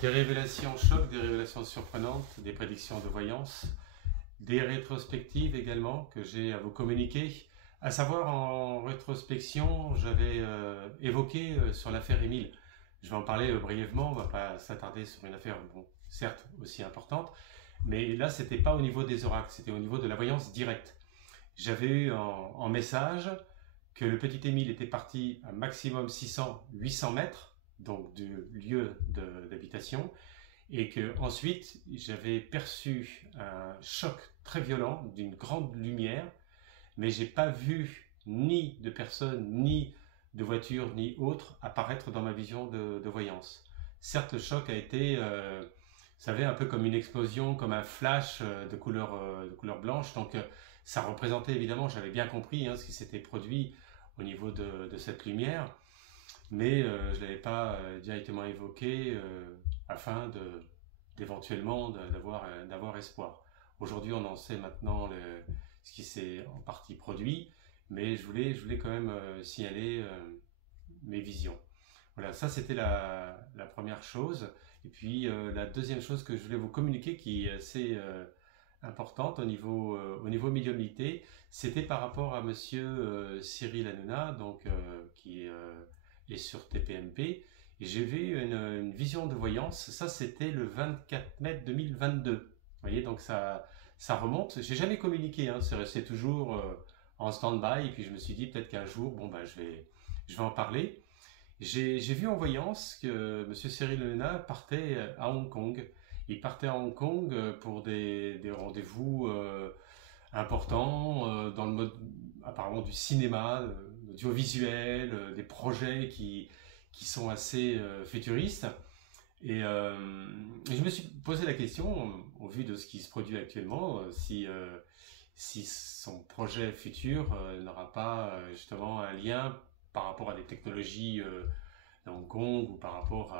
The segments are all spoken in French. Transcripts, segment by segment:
Des révélations chocs, des révélations surprenantes, des prédictions de voyance, des rétrospectives également que j'ai à vous communiquer. À savoir, en rétrospection, j'avais évoqué sur l'affaire Émile. Je vais en parler brièvement, on ne va pas s'attarder sur une affaire, bon, certes aussi importante, mais là, c'était pas au niveau des oracles, c'était au niveau de la voyance directe. J'avais eu en message que le petit Émile était parti à maximum 600-800 mètres, donc du lieu d'habitation, et que ensuite j'avais perçu un choc très violent d'une grande lumière, mais j'ai pas vu ni de personne, ni de voiture, ni autre apparaître dans ma vision de voyance. Certes, le choc a été, vous savez, un peu comme une explosion, comme un flash de couleur blanche. Donc, ça représentait évidemment, j'avais bien compris ce qui s'était produit au niveau de cette lumière, mais je ne l'avais pas directement évoqué afin d'éventuellement d'avoir espoir. Aujourd'hui, on en sait maintenant ce qui s'est en partie produit, mais je voulais quand même signaler mes visions. Voilà, ça c'était la première chose. Et puis la deuxième chose que je voulais vous communiquer qui est assez importante au niveau médiumnité, c'était par rapport à monsieur Cyril Hanouna, donc, qui est sur TPMP. Et j'ai vu une vision de voyance, ça c'était le 24 mai 2022. Vous voyez, donc ça remonte. J'ai jamais communiqué, c'est resté toujours en stand-by. Et puis je me suis dit peut-être qu'un jour, bon, bah, je vais en parler. J'ai vu en voyance que M. Cyril Hanouna partait à Hong Kong. Il partait à Hong Kong pour des rendez-vous importants dans le mode apparemment du cinéma, audiovisuel, des projets qui sont assez futuristes. Et je me suis posé la question, au vu de ce qui se produit actuellement, si son projet futur n'aura pas justement un lien par rapport à des technologies de Hong Kong ou par rapport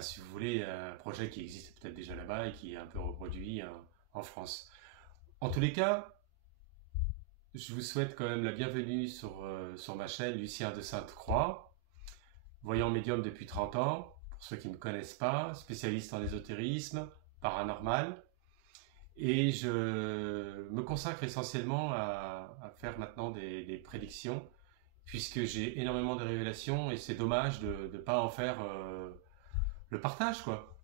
si vous voulez, un projet qui existe peut-être déjà là-bas et qui est un peu reproduit en France. En tous les cas, je vous souhaite quand même la bienvenue sur ma chaîne Lucien de Sainte-Croix, voyant médium depuis 30 ans, pour ceux qui ne me connaissent pas, spécialiste en ésotérisme, paranormal, et je me consacre essentiellement à faire maintenant des prédictions, puisque j'ai énormément de révélations et c'est dommage de ne pas en faire le partage, quoi.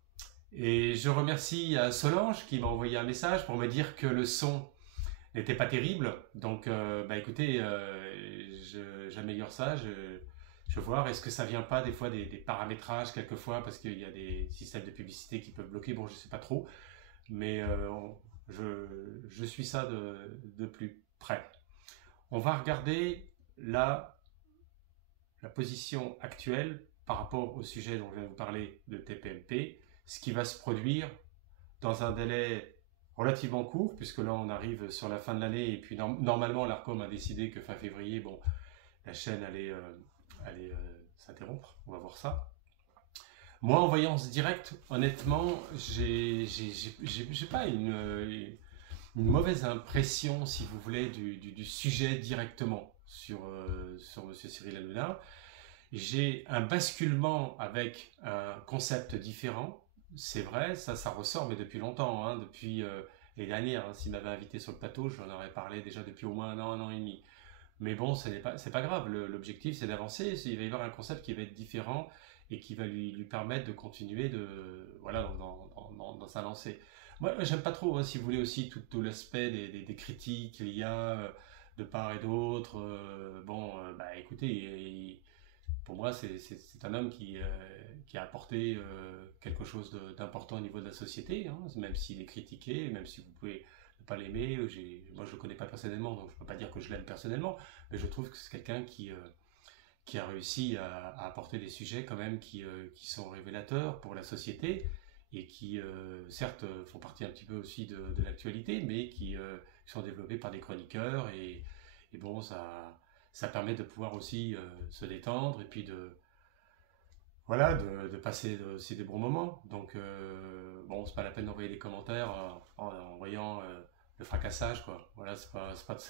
Et je remercie Solange qui m'a envoyé un message pour me dire que le son n'était pas terrible. Donc, bah écoutez, j'améliore ça. Je vais voir, est-ce que ça vient pas des fois des paramétrages quelquefois parce qu'il y a des systèmes de publicité qui peuvent bloquer. Bon, je sais pas trop, mais je suis ça de plus près. On va regarder la position actuelle par rapport au sujet dont je viens de vous parler de TPMP, ce qui va se produire dans un délai relativement court, puisque là on arrive sur la fin de l'année et puis normalement l'ARCOM a décidé que fin février, bon, la chaîne allait s'interrompre, on va voir ça. Moi en voyance directe, honnêtement, j'ai pas une mauvaise impression, si vous voulez, du sujet directement sur Monsieur Cyril Hanouna. J'ai un basculement avec un concept différent, c'est vrai, ça ressort, mais depuis longtemps, depuis les dernières. S'il m'avait invité sur le plateau, j'en aurais parlé déjà depuis au moins un an et demi. Mais bon, c'est pas grave, l'objectif c'est d'avancer, il va y avoir un concept qui va être différent et qui va lui permettre de continuer voilà, dans sa lancée. Moi, j'aime pas trop, si vous voulez, aussi tout l'aspect des critiques qu'il y a de part et d'autre. Bah écoutez, pour moi, c'est un homme qui a apporté quelque chose d'important au niveau de la société, même s'il est critiqué, même si vous pouvez ne pas l'aimer. Moi, je le connais pas personnellement, donc je peux pas dire que je l'aime personnellement, mais je trouve que c'est quelqu'un qui a réussi à apporter des sujets quand même qui sont révélateurs pour la société et qui, certes, font partie un petit peu aussi de l'actualité, mais qui sont développés par des chroniqueurs et bon, ça permet de pouvoir aussi se détendre et puis voilà, de passer aussi des bons moments. Donc, bon, c'est pas la peine d'envoyer des commentaires en voyant le fracassage, quoi. Voilà, c'est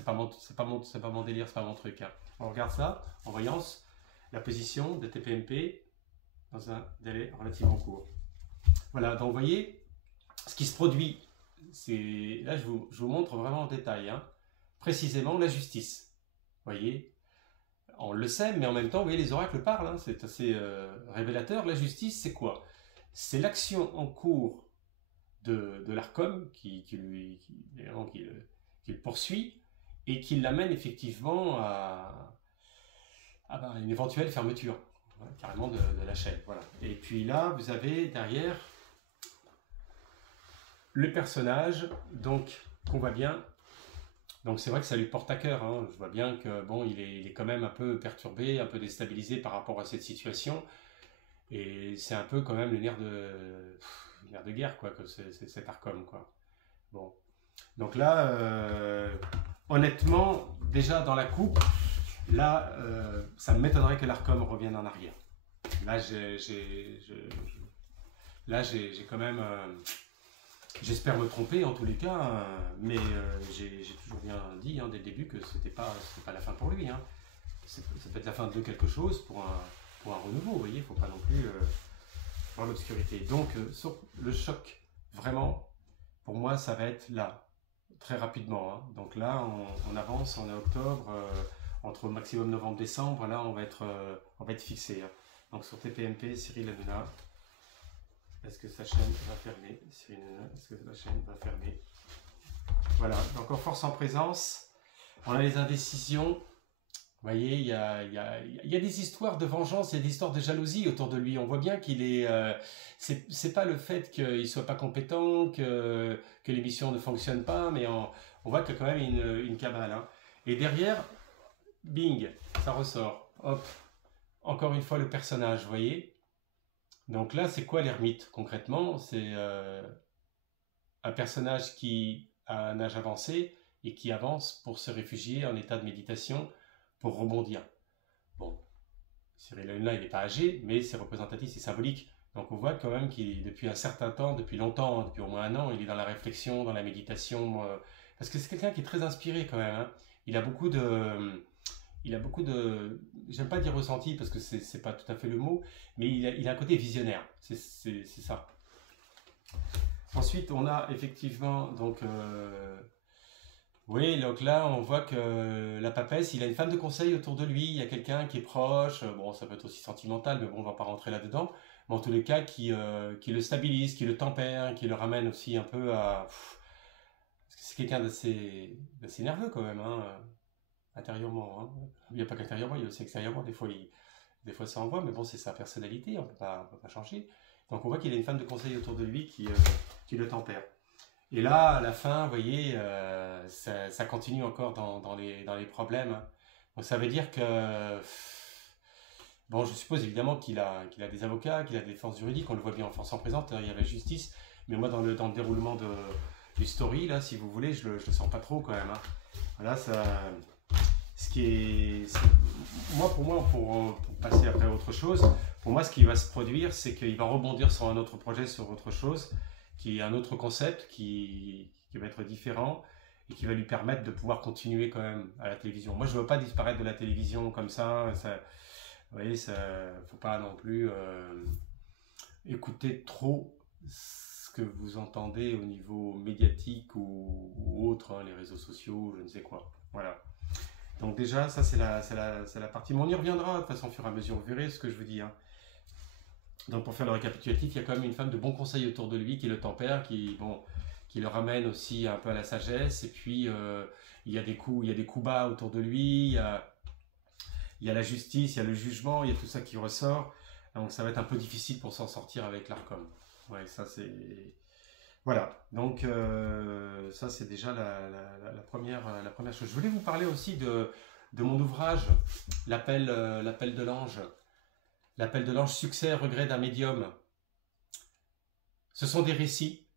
pas mon délire, c'est pas mon truc. On regarde ça en voyance, la position de TPMP dans un délai relativement court. Voilà, donc vous voyez, ce qui se produit, c'est là je vous montre vraiment en détail, hein, précisément la justice. Vous voyez, on le sait, mais en même temps, vous voyez, les oracles parlent, hein, c'est assez révélateur. La justice, c'est quoi? C'est l'action en cours de l'Arcom qui le poursuit et qui l'amène effectivement à une éventuelle fermeture, hein, carrément de la chaîne. Voilà. Et puis là, vous avez derrière le personnage, donc qu'on voit bien. Donc c'est vrai que ça lui porte à cœur, hein. Je vois bien que bon, il est quand même un peu perturbé, un peu déstabilisé par rapport à cette situation. Et c'est un peu quand même le nerf de guerre, quoi, que cet Arcom, quoi. Bon. Donc là, honnêtement, déjà dans la coupe, là, ça m'étonnerait que l'Arcom revienne en arrière. Là, j'ai quand même... j'espère me tromper en tous les cas, mais j'ai toujours bien dit, hein, dès le début que c'était pas la fin pour lui, hein. Ça peut être la fin de quelque chose pour un renouveau, vous voyez, il ne faut pas non plus voir l'obscurité. Donc, sur le choc, vraiment, pour moi, ça va être là, très rapidement, hein. Donc là, on avance, on est octobre, entre maximum novembre-décembre, là, on va être fixé, hein. Donc sur TPMP, Cyril Hanouna, est-ce que sa chaîne va fermer? Cyril Hanouna, est-ce que sa chaîne va fermer? Voilà, donc en force en présence, on a les indécisions. Vous voyez, il y a des histoires de vengeance, il y a des histoires de jalousie autour de lui. On voit bien qu'il est... c'est pas le fait qu'il ne soit pas compétent, que l'émission ne fonctionne pas, mais on voit qu'il y a quand même une cabale, hein. Et derrière, bing, ça ressort. Hop, encore une fois le personnage, vous voyez. Donc là, c'est quoi l'ermite concrètement? C'est un personnage qui a un âge avancé et qui avance pour se réfugier en état de méditation pour rebondir. Bon, Cyril Hanouna, il n'est pas âgé, mais c'est représentatif, c'est symbolique. Donc on voit quand même qu'il, depuis un certain temps, depuis longtemps, depuis au moins un an, il est dans la réflexion, dans la méditation, parce que c'est quelqu'un qui est très inspiré quand même, hein. Il a beaucoup de... j'aime pas dire ressenti parce que c'est pas tout à fait le mot, mais il a un côté visionnaire, c'est ça. Ensuite, on a effectivement, donc... oui, donc là, on voit que la papesse, il a une femme de conseil autour de lui, il y a quelqu'un qui est proche, bon, ça peut être aussi sentimental, mais bon, on va pas rentrer là-dedans, mais en tous les cas, qui le stabilise, qui le tempère, qui le ramène aussi un peu à... Parce que c'est quelqu'un d'assez nerveux quand même, hein, intérieurement, hein. Il n'y a pas qu'intérieurement, il y a aussi extérieurement, des fois ça envoie, mais bon, c'est sa personnalité, on peut pas changer. Donc on voit qu'il a une femme de conseil autour de lui qui le tempère. Et là, à la fin, vous voyez, ça continue encore dans les problèmes, hein. Donc ça veut dire que, bon, je suppose évidemment qu'il a des avocats, qu'il a des défenses juridiques, on le voit bien en force en présente, il y a la justice, mais moi dans le déroulement du story, là, si vous voulez, je le sens pas trop quand même, hein. Voilà, ça, ce qui est, pour moi, pour passer après à autre chose, pour moi, ce qui va se produire, c'est qu'il va rebondir sur un autre projet, sur autre chose, qui est un autre concept qui va être différent et qui va lui permettre de pouvoir continuer quand même à la télévision. Moi, je ne veux pas disparaître de la télévision comme ça. Vous voyez, il ne faut pas non plus écouter trop ce que vous entendez au niveau médiatique ou autre, hein, les réseaux sociaux, je ne sais quoi. Voilà. Donc déjà, ça c'est la partie. Mais on y reviendra de toute façon au fur et à mesure, vous verrez ce que je vous dis, hein. Donc pour faire le récapitulatif, il y a quand même une femme de bons conseils autour de lui qui le tempère, qui le ramène aussi un peu à la sagesse. Et puis il y a des coups bas autour de lui, il y a la justice, il y a le jugement, il y a tout ça qui ressort. Donc ça va être un peu difficile pour s'en sortir avec l'Arcom. Ouais, ça c'est... Voilà, donc ça c'est déjà la première chose. Je voulais vous parler aussi de mon ouvrage, L'appel de l'ange. L'appel de l'ange, succès et regret d'un médium. Ce sont des récits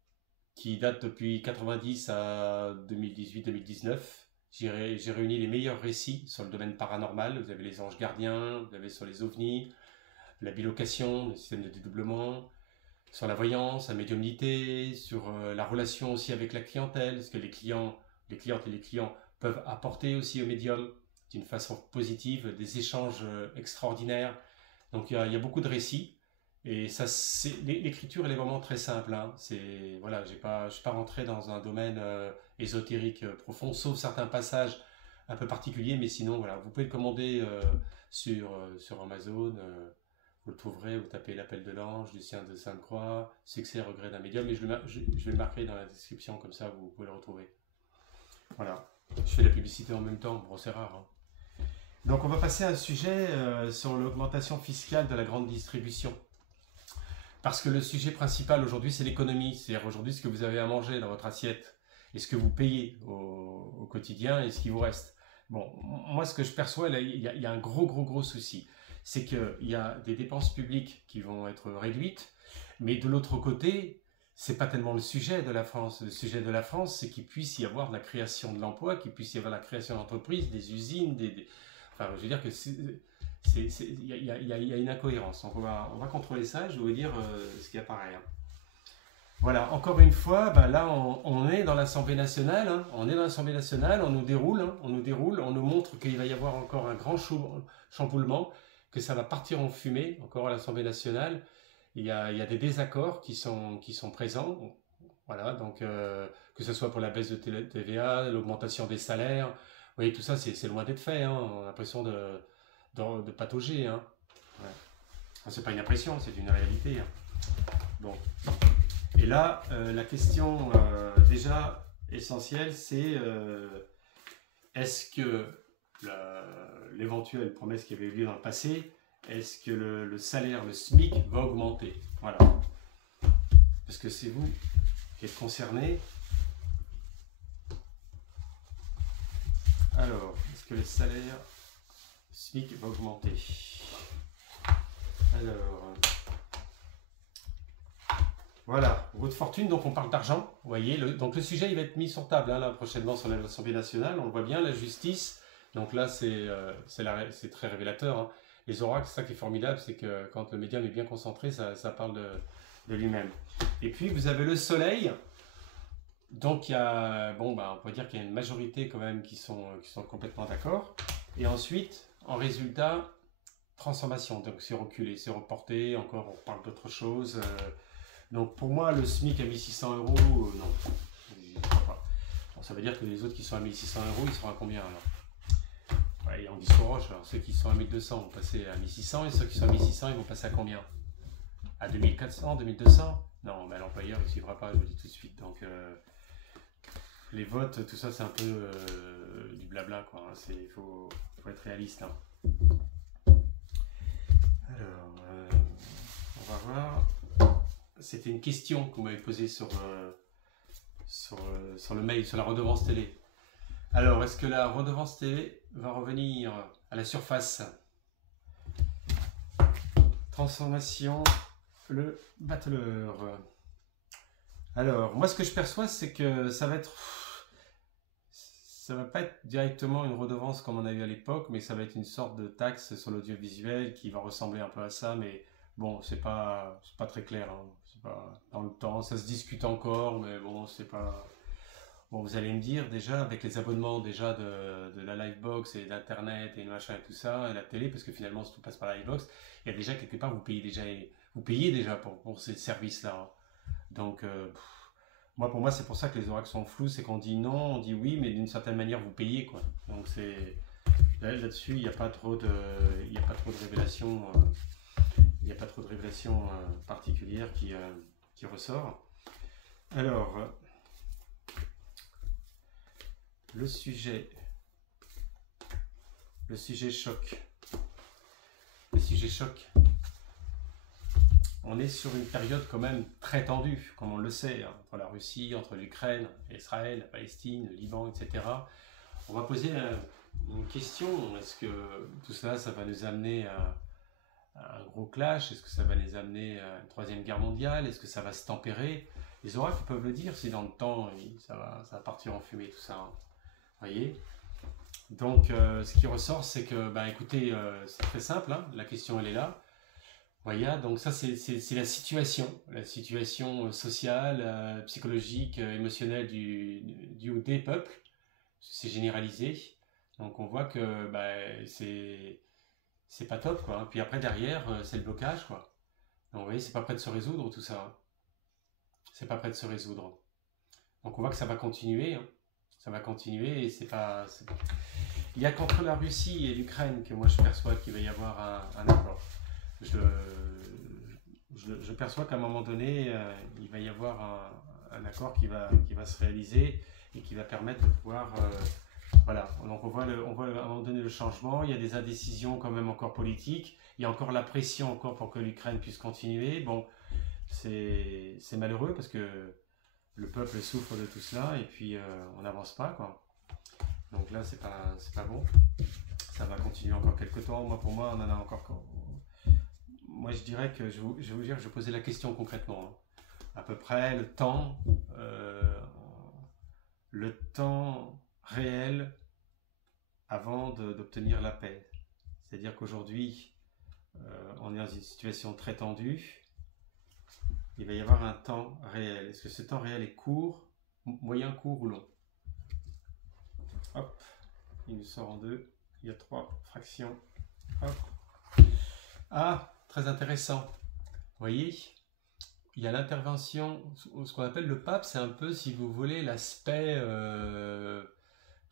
qui datent depuis 90 à 2018-2019. J'ai réuni les meilleurs récits sur le domaine paranormal. Vous avez les anges gardiens, vous avez sur les ovnis, la bilocation, le système de dédoublement, sur la voyance, la médiumnité, sur la relation aussi avec la clientèle, ce que les clientes et les clients peuvent apporter aussi au médium d'une façon positive, des échanges extraordinaires. Donc il y a beaucoup de récits Et ça, l'écriture, elle est vraiment très simple, hein. C'est, voilà, je suis pas rentré dans un domaine ésotérique profond, sauf certains passages un peu particuliers, mais sinon, voilà, vous pouvez le commander sur Amazon. Vous le trouverez, vous tapez l'appel de l'ange, Lucien de Sainte-Croix, succès, regret d'un médium, et je vais le marquer dans la description, comme ça vous pouvez le retrouver. Voilà, je fais la publicité en même temps, bon, c'est rare, hein. Donc on va passer à un sujet sur l'augmentation fiscale de la grande distribution. Parce que le sujet principal aujourd'hui, c'est l'économie. C'est-à-dire aujourd'hui ce que vous avez à manger dans votre assiette et ce que vous payez au quotidien et ce qui vous reste. Bon, moi, ce que je perçois, là, il y a un gros souci. C'est qu'il y a des dépenses publiques qui vont être réduites, mais de l'autre côté, c'est pas tellement le sujet de la France. Le sujet de la France, c'est qu'il puisse y avoir de la création de l'emploi, qu'il puisse y avoir la création d'entreprises, des usines, enfin, je veux dire que il y a une incohérence. Donc on va contrôler ça, je vais vous dire ce qui apparaît, hein. Voilà, encore une fois, ben là on est dans l'Assemblée nationale, hein. On est dans l'Assemblée nationale, on nous déroule, hein, on nous montre qu'il va y avoir encore un grand chamboulement, que ça va partir en fumée, encore à l'Assemblée nationale. Il y a des désaccords qui sont présents. Voilà, donc que ce soit pour la baisse de TVA, l'augmentation des salaires, vous voyez, tout ça c'est loin d'être fait, hein. On a l'impression de patauger, hein. Ouais. Enfin, c'est pas une impression, c'est une réalité, hein. Bon. Et là, la question déjà essentielle, c'est est-ce que l'éventuelle promesse qui avait eu lieu dans le passé, est-ce que le salaire, le SMIC, va augmenter? Voilà. Parce que c'est vous qui êtes concerné. Alors, est-ce que le salaire SMIC va augmenter? Alors, voilà, roue de fortune, donc on parle d'argent, vous voyez, donc le sujet il va être mis sur table, hein, là, prochainement sur l'Assemblée nationale, on le voit bien, la justice, donc là c'est très révélateur, hein. Les oracles, c'est ça qui est formidable, c'est que quand le médium est bien concentré, ça parle de lui-même. Et puis vous avez le soleil, donc il y a, bon, bah, on peut dire qu'il y a une majorité quand même qui sont complètement d'accord, et ensuite, en résultat, transformation, donc c'est reculé, c'est reporté, encore on parle d'autre chose. Donc pour moi, le SMIC à 1600 euros, non, je ne crois pas. Bon, ça veut dire que les autres qui sont à 1600 euros, ils seront à combien alors? Ouais, on dit sous roche, alors ceux qui sont à 1200 vont passer à 1600 et ceux qui sont à 1600, ils vont passer à combien? À 2400, 2200? Non, mais l'employeur, il ne suivra pas, je vous le dis tout de suite. Donc les votes, tout ça, c'est un peu du blabla, quoi, hein. Faut être réaliste, hein. Alors, on va voir. C'était une question que vous m'avez posée sur le mail, sur la redevance télé. Alors, est-ce que la redevance télé va revenir à la surface? Transformation, le battleur. Alors, moi, ce que je perçois, c'est que ça va pas être directement une redevance comme on a eu à l'époque, mais ça va être une sorte de taxe sur l'audiovisuel qui va ressembler un peu à ça, mais bon, c'est pas très clair, hein. C'est pas dans le temps, ça se discute encore, mais bon, c'est pas. Bon, vous allez me dire déjà avec les abonnements déjà de la Livebox et d'internet et le machin et tout ça, et la télé, parce que finalement tout passe par la Livebox, il y a déjà quelque part vous payez déjà pour ces services-là, hein. Donc pour moi c'est pour ça que les oracles sont flous, c'est qu'on dit non, on dit oui, mais d'une certaine manière vous payez, quoi. Donc c'est là-dessus il n'y a pas trop de révélations. Il n'y a pas trop de révélations particulières qui ressort. Alors, le sujet choc. Le sujet choc. On est sur une période quand même très tendue, comme on le sait, hein, entre la Russie, entre l'Ukraine, Israël, la Palestine, le Liban, etc. On va poser une question. Est-ce que tout ça, ça va nous amener à un gros clash? Est-ce que ça va les amener à une troisième guerre mondiale? Est-ce que ça va se tempérer? Les oracles peuvent le dire si dans le temps ça va partir en fumée, tout ça, hein. Voyez. Donc ce qui ressort, c'est que écoutez, c'est très simple, hein, la question elle est là. Voyez, donc ça c'est la situation sociale, psychologique, émotionnelle des peuples. C'est généralisé. Donc on voit que c'est pas top, quoi. Puis après derrière c'est le blocage, quoi. Donc vous voyez, c'est pas prêt de se résoudre tout ça. Hein. C'est pas prêt de se résoudre. Donc on voit que ça va continuer. Hein. Ça va continuer et c'est pas... Il y a qu'entre la Russie et l'Ukraine que moi je perçois qu'il va y avoir un accord. Je perçois qu'à un moment donné, il va y avoir un accord qui va se réaliser et qui va permettre de pouvoir... voilà, donc on voit à un moment donné le changement, il y a des indécisions quand même encore politiques, il y a encore la pression encore pour que l'Ukraine puisse continuer. Bon, c'est malheureux parce que le peuple souffre de tout cela et puis on n'avance pas, quoi. Donc là, c'est pas bon. Ça va continuer encore quelques temps. Moi, pour moi, on en a encore... Moi, je dirais que, je vais vous dire, je vais poser la question concrètement. Hein. À peu près le temps réel avant d'obtenir la paix. C'est-à-dire qu'aujourd'hui, on est dans une situation très tendue. Il va y avoir un temps réel. Est-ce que ce temps réel est court, moyen, court ou long? Hop, il nous sort en deux. Il y a 3 fractions. Hop. Ah, très intéressant. Vous voyez, il y a l'intervention, ce qu'on appelle le pape, c'est un peu, si vous voulez, l'aspect,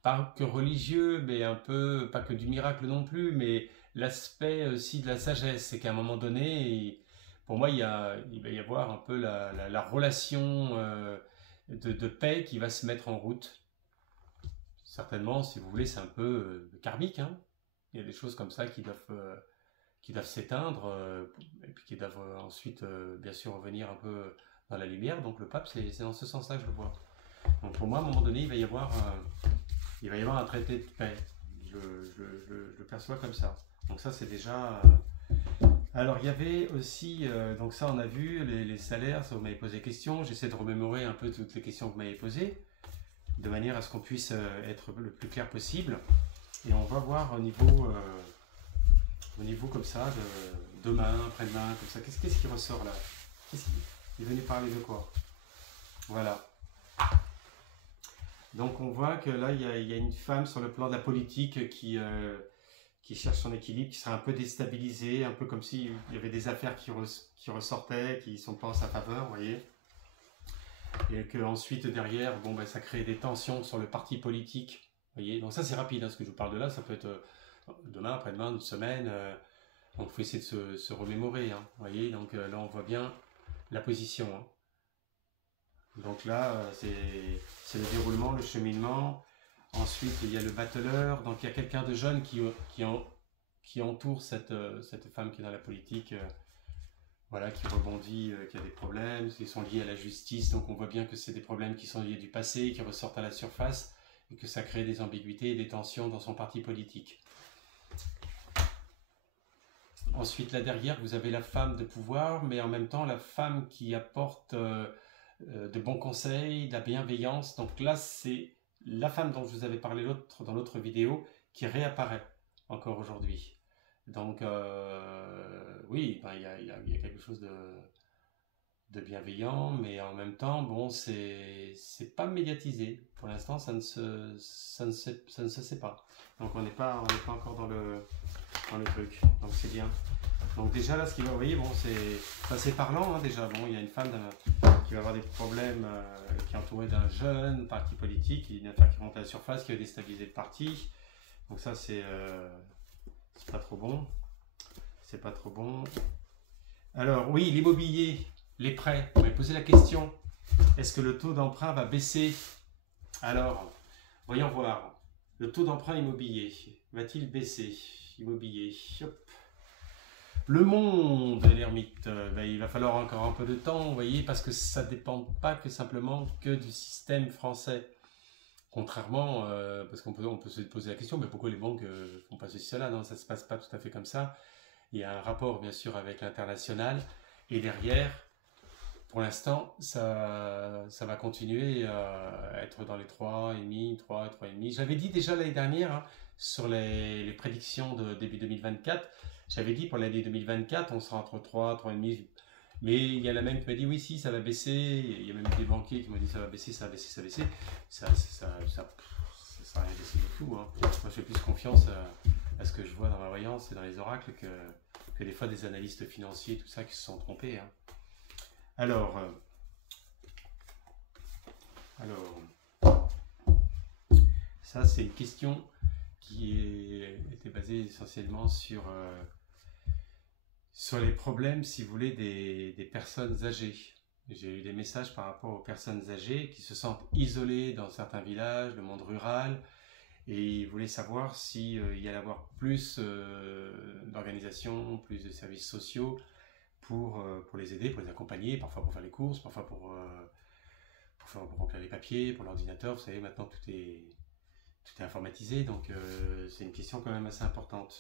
pas que religieux, mais un peu, pas que du miracle non plus, mais l'aspect aussi de la sagesse. C'est qu'à un moment donné, pour moi, il va y avoir un peu la relation de paix qui va se mettre en route. Certainement, si vous voulez, c'est un peu karmique. Hein. Il y a des choses comme ça qui doivent s'éteindre et puis qui doivent ensuite, bien sûr, revenir un peu dans la lumière. Donc le pape, c'est dans ce sens-là que je le vois. Donc pour moi, à un moment donné, il va y avoir un traité de paix. Je le perçois comme ça. Donc ça, c'est déjà... Alors il y avait aussi, donc ça on a vu, les salaires, ça vous m'avez posé question. J'essaie de remémorer un peu toutes les questions que vous m'avez posées, de manière à ce qu'on puisse être le plus clair possible. Et on va voir au niveau comme ça, de demain, après-demain, comme ça. Qu'est-ce qui ressort là? Il est venu parler de quoi? Voilà. Donc on voit que là, il y a une femme sur le plan de la politique qui cherche son équilibre, qui serait un peu déstabilisée, un peu comme s'il y avait des affaires qui ressortaient, qui ne sont pas en sa faveur, vous voyez. Et qu'ensuite, derrière, bon, ben, ça crée des tensions sur le parti politique, vous voyez. Donc ça, c'est rapide, hein, ce que je vous parle de là, ça peut être demain, après-demain, une semaine, donc il faut essayer de se remémorer, hein, vous voyez. Donc là, on voit bien la position, hein. Donc là, c'est le déroulement, le cheminement. Ensuite, il y a le battleur. Donc, il y a quelqu'un de jeune qui entoure cette femme qui est dans la politique, voilà, qui rebondit, qui a des problèmes, qui sont liés à la justice. Donc, on voit bien que c'est des problèmes qui sont liés du passé, qui ressortent à la surface, et que ça crée des ambiguïtés et des tensions dans son parti politique. Ensuite, là derrière, vous avez la femme de pouvoir, mais en même temps, la femme qui apporte... de bons conseils, de la bienveillance. Donc là, c'est la femme dont je vous avais parlé dans l'autre vidéo qui réapparaît encore aujourd'hui. Donc oui, ben, il y a quelque chose de bienveillant, mais en même temps, bon, c'est pas médiatisé. Pour l'instant, ça ne se sait pas. Donc on n'est pas encore dans le truc. Donc c'est bien. Donc déjà là, ce qui va, vous voyez, bon, c'est assez parlant, hein, déjà. Bon, il y a une femme qui va avoir des problèmes, qui est entourée d'un jeune parti politique, il y a une affaire qui monte à la surface, qui va déstabiliser le parti. Donc ça, c'est pas trop bon. C'est pas trop bon. Alors oui, l'immobilier, les prêts. On m'a posé la question. Est-ce que le taux d'emprunt va baisser? Alors, voyons voir. Le taux d'emprunt immobilier va-t-il baisser? Immobilier, hop. Le monde, l'ermite, ben, il va falloir encore un peu de temps, vous voyez, parce que ça ne dépend pas simplement du système français. Contrairement, parce qu'on peut se poser la question, mais pourquoi les banques font pas ceci, cela? Non, ça ne se passe pas tout à fait comme ça. Il y a un rapport, bien sûr, avec l'international. Et derrière, pour l'instant, ça va continuer à être dans les 3,5, 3,5. J'avais dit déjà l'année dernière, hein, sur les prédictions de début 2024, j'avais dit pour l'année 2024, on sera entre 3, 3,5. Mais il y en a même qui m'a dit oui, si, ça va baisser. Il y a même des banquiers qui m'ont dit ça va baisser, ça va baisser, ça va baisser. Ça n'a rien baissé du tout. Hein. Moi, je fais plus confiance Parce que je vois dans ma voyance et dans les oracles que des fois des analystes financiers, tout ça, qui se sont trompés. Hein. Alors, ça c'est une question qui était basée essentiellement sur les problèmes, si vous voulez, des personnes âgées. J'ai eu des messages par rapport aux personnes âgées qui se sentent isolées dans certains villages, le monde rural, et ils voulaient savoir s'il y allait avoir plus d'organisations, plus de services sociaux pour les aider, pour les accompagner, parfois pour faire les courses, parfois pour remplir les papiers, pour l'ordinateur. Vous savez, maintenant tout est informatisé, donc c'est une question quand même assez importante.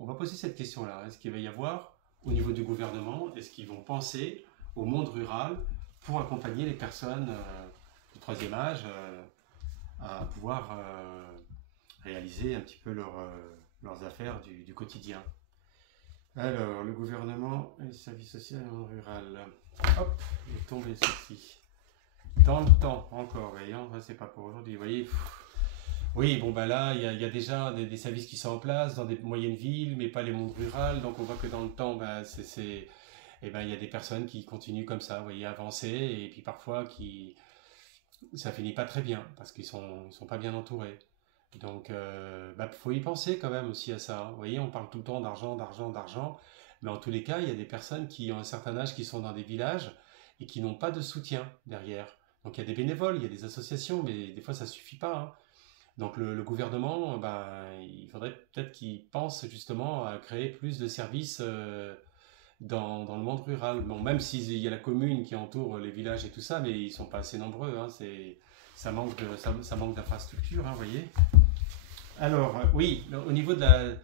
On va poser cette question-là. Est-ce qu'il va y avoir, au niveau du gouvernement, est-ce qu'ils vont penser au monde rural pour accompagner les personnes du troisième âge à pouvoir réaliser un petit peu leurs affaires du quotidien. Alors, le gouvernement et les services sociaux et le monde rural. Hop, il est tombé ceci. Dans le temps, encore, voyons, c'est pas pour aujourd'hui, vous voyez. Oui, bon ben là, il y a déjà des services qui sont en place dans des moyennes villes, mais pas les mondes ruraux, donc on voit que dans le temps, ben, il y a des personnes qui continuent comme ça, vous voyez, avancer, et puis parfois ça finit pas très bien, parce qu'ils sont pas bien entourés. Donc, faut y penser quand même aussi à ça. Vous voyez, on parle tout le temps d'argent, d'argent, d'argent, mais en tous les cas, il y a des personnes qui ont un certain âge, qui sont dans des villages, et qui n'ont pas de soutien derrière. Donc il y a des bénévoles, il y a des associations, mais des fois ça suffit pas, hein. Donc le gouvernement, il faudrait peut-être qu'il pense justement à créer plus de services dans le monde rural. Bon, même s'il y a la commune qui entoure les villages et tout ça, mais ils ne sont pas assez nombreux. Hein, ça manque d'infrastructures, hein, vous voyez. Alors, oui, au niveau de la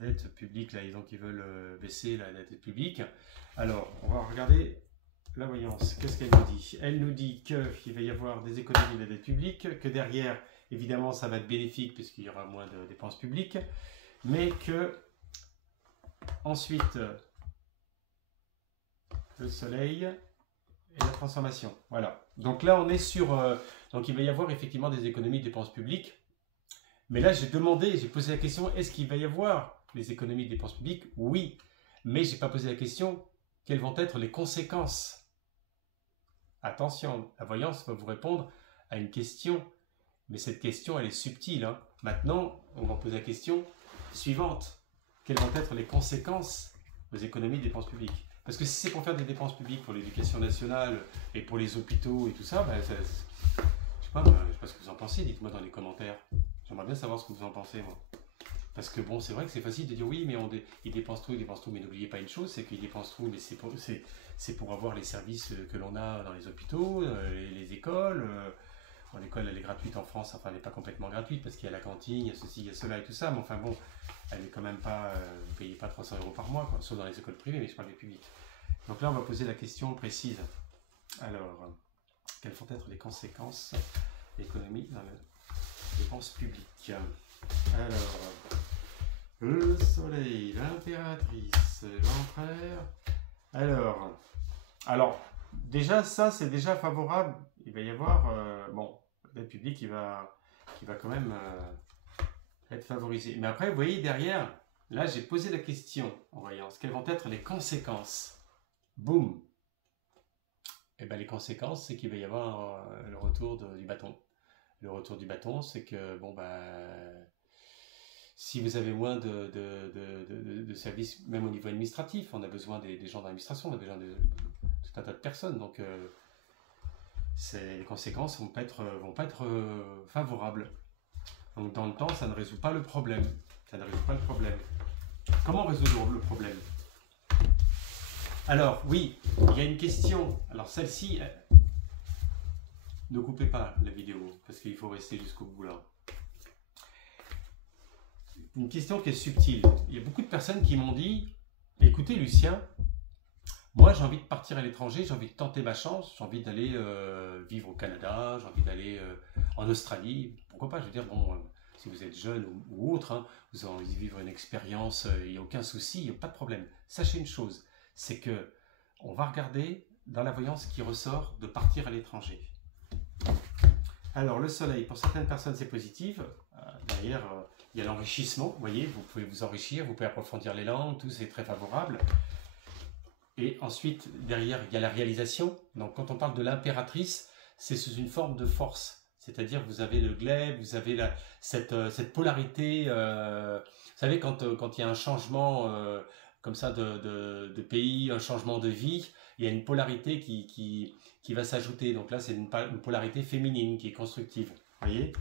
dette publique, là, donc ils veulent baisser la dette publique. Alors, on va regarder la voyance. Qu'est-ce qu'elle nous dit? Elle nous dit qu'il va y avoir des économies de la dette publique, que derrière, évidemment, ça va être bénéfique puisqu'il y aura moins de dépenses publiques, mais que ensuite, le soleil et la transformation. Voilà. Donc là, on est sur... donc il va y avoir effectivement des économies de dépenses publiques. Mais là, j'ai posé la question, est-ce qu'il va y avoir les économies de dépenses publiques? Oui. Mais je n'ai pas posé la question, quelles vont être les conséquences? Attention, la voyance va vous répondre à une question. Mais cette question, elle est subtile. Hein. Maintenant, on va poser la question suivante. Quelles vont être les conséquences aux économies de dépenses publiques? Parce que si c'est pour faire des dépenses publiques pour l'éducation nationale et pour les hôpitaux et tout ça, je sais pas ce que vous en pensez, dites-moi dans les commentaires. J'aimerais bien savoir ce que vous en pensez, moi. Parce que bon, c'est vrai que c'est facile de dire oui, mais ils dépensent tout, mais n'oubliez pas une chose, c'est qu'ils dépensent tout, mais c'est pour avoir les services que l'on a dans les hôpitaux, les écoles. Bon, l'école, elle est gratuite en France, enfin elle n'est pas complètement gratuite parce qu'il y a la cantine, il y a ceci, il y a cela et tout ça, mais enfin bon, elle n'est quand même pas, vous ne payez pas 300 € par mois, quoi, sauf dans les écoles privées, mais je parle des publiques. Donc là, on va poser la question précise. Alors, quelles vont être les conséquences économiques dans les dépenses publiques? Alors, le soleil, l'impératrice, l'empereur. Alors, déjà, ça, c'est déjà favorable. Il va y avoir, l'aide publique qui va quand même être favorisée. Mais après, vous voyez, derrière, là, j'ai posé la question en voyant quelles vont être les conséquences. Boum. Et bien, les conséquences, c'est qu'il va y avoir le retour du bâton. Le retour du bâton, c'est que, si vous avez moins de services, même au niveau administratif, on a besoin des gens dans l'administration, on a besoin de tout un tas de personnes. Donc, les conséquences vont pas être favorables. Donc, dans le temps, ça ne résout pas le problème. Comment résoudre le problème? Alors, oui, il y a une question. Alors, celle-ci, ne coupez pas la vidéo, parce qu'il faut rester jusqu'au bout là. Une question qui est subtile. Il y a beaucoup de personnes qui m'ont dit, écoutez Lucien, moi j'ai envie de partir à l'étranger, j'ai envie de tenter ma chance, j'ai envie d'aller vivre au Canada, j'ai envie d'aller en Australie, pourquoi pas, je veux dire, si vous êtes jeune ou autre, hein, vous avez envie de vivre une expérience, il n'y a aucun souci, il n'y a pas de problème. Sachez une chose, c'est que on va regarder dans la voyance qui ressort de partir à l'étranger. Alors le soleil, pour certaines personnes c'est positif, derrière, il y a l'enrichissement, vous voyez, vous pouvez vous enrichir, vous pouvez approfondir les langues, tout c'est très favorable. Et ensuite, derrière, il y a la réalisation. Donc, quand on parle de l'impératrice, c'est sous une forme de force. C'est-à-dire, vous avez le glaive, vous avez cette polarité. Vous savez, quand il y a un changement comme ça de pays, un changement de vie, il y a une polarité qui va s'ajouter. Donc là, c'est une polarité féminine qui est constructive. Vous voyez?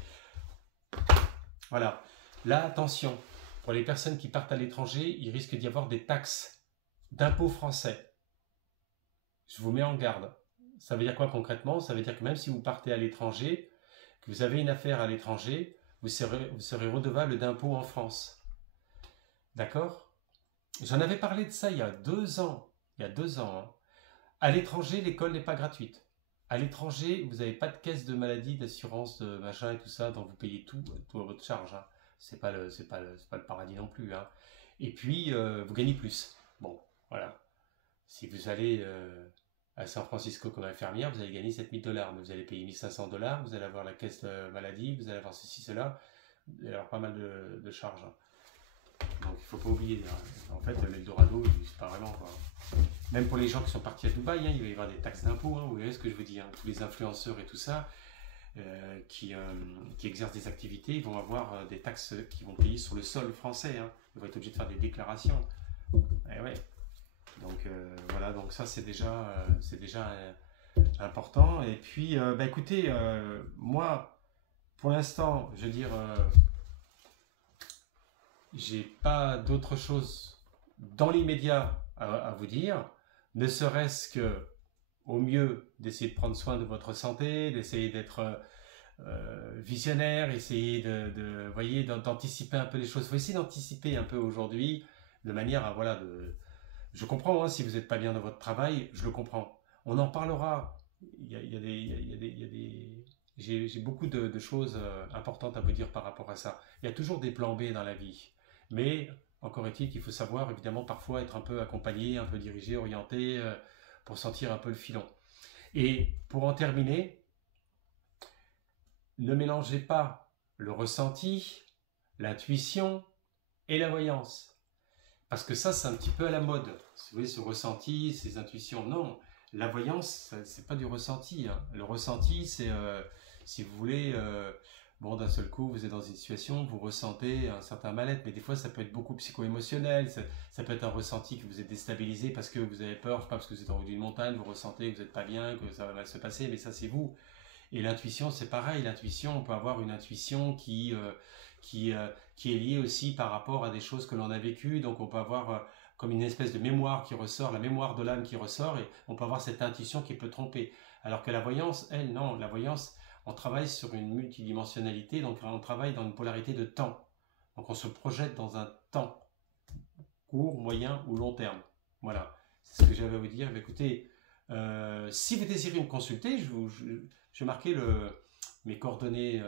Voilà. Là, attention. Pour les personnes qui partent à l'étranger, il risque d'y avoir des taxes d'impôts français. Je vous mets en garde. Ça veut dire quoi concrètement? Ça veut dire que même si vous partez à l'étranger, que vous avez une affaire à l'étranger, vous serez redevable d'impôts en France. D'accord? J'en avais parlé de ça il y a 2 ans. Il y a 2 ans. Hein. À l'étranger, l'école n'est pas gratuite. À l'étranger, vous n'avez pas de caisse de maladie, d'assurance, de machin et tout ça, donc vous payez tout à votre charge. Hein. C'est pas le paradis non plus. Hein. Et puis, vous gagnez plus. Bon, voilà. Si vous allez à San Francisco comme infirmière, vous allez gagner $7 000, mais vous allez payer $1 500, vous allez avoir la caisse de maladie, vous allez avoir ceci, cela, vous allez avoir pas mal de charges. Donc il ne faut pas oublier, hein. En fait, l'Eldorado, c'est pas vraiment quoi. Même pour les gens qui sont partis à Dubaï, hein, il va y avoir des taxes d'impôts, hein, vous voyez ce que je vous dis, hein. Tous les influenceurs et tout ça, qui exercent des activités, ils vont avoir des taxes qui vont payer sur le sol français, hein. Ils vont être obligés de faire des déclarations. Et ouais. Donc voilà, donc ça c'est déjà important. Et puis, écoutez, moi, pour l'instant, je veux dire, j'ai pas d'autre chose dans l'immédiat à vous dire, ne serait-ce que au mieux d'essayer de prendre soin de votre santé, d'essayer d'être visionnaire, essayer voyez, d'anticiper un peu les choses. Il faut essayer d'anticiper un peu aujourd'hui, de manière à, voilà, je comprends, hein, si vous n'êtes pas bien dans votre travail, je le comprends. On en parlera. J'ai beaucoup de choses importantes à vous dire par rapport à ça. Il y a toujours des plans B dans la vie. Mais, encore est-il qu'il faut savoir, évidemment, parfois être un peu accompagné, un peu dirigé, orienté, pour sentir un peu le filon. Et pour en terminer, ne mélangez pas le ressenti, l'intuition et la voyance. Parce que ça, c'est un petit peu à la mode. Vous voyez, ce ressenti, ces intuitions. Non, la voyance, c'est pas du ressenti. Hein. Le ressenti, c'est, si vous voulez, bon, d'un seul coup, vous êtes dans une situation, vous ressentez un certain mal-être, mais des fois, ça peut être beaucoup psycho-émotionnel. Ça peut être un ressenti que vous êtes déstabilisé parce que vous avez peur, je sais pas, parce que vous êtes en haut d'une montagne, vous ressentez que vous n'êtes pas bien, que ça va mal se passer, mais ça, c'est vous. Et l'intuition, c'est pareil. L'intuition, on peut avoir une intuition qui est liée aussi par rapport à des choses que l'on a vécues. Donc, on peut avoir comme une espèce de mémoire qui ressort, la mémoire de l'âme qui ressort, et on peut avoir cette intuition qui peut tromper. Alors que la voyance, elle, non. La voyance, on travaille sur une multidimensionnalité, donc on travaille dans une polarité de temps. Donc, on se projette dans un temps, court, moyen ou long terme. Voilà, c'est ce que j'avais à vous dire. Mais écoutez, si vous désirez me consulter, je vais marquer mes coordonnées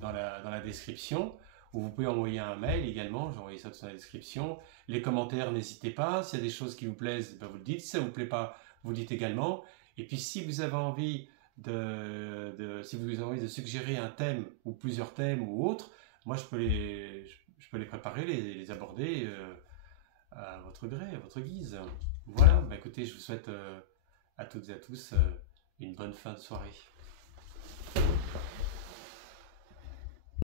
dans la description, ou vous pouvez envoyer un mail également, j'ai envoyé ça dans la description. Les commentaires, n'hésitez pas, s'il y a des choses qui vous plaisent, ben vous le dites, si ça ne vous plaît pas, vous le dites également. Et puis si vous avez envie de suggérer un thème, ou plusieurs thèmes, ou autres, moi je peux les préparer, les aborder à votre gré, à votre guise. Voilà, ben écoutez, je vous souhaite à toutes et à tous une bonne fin de soirée.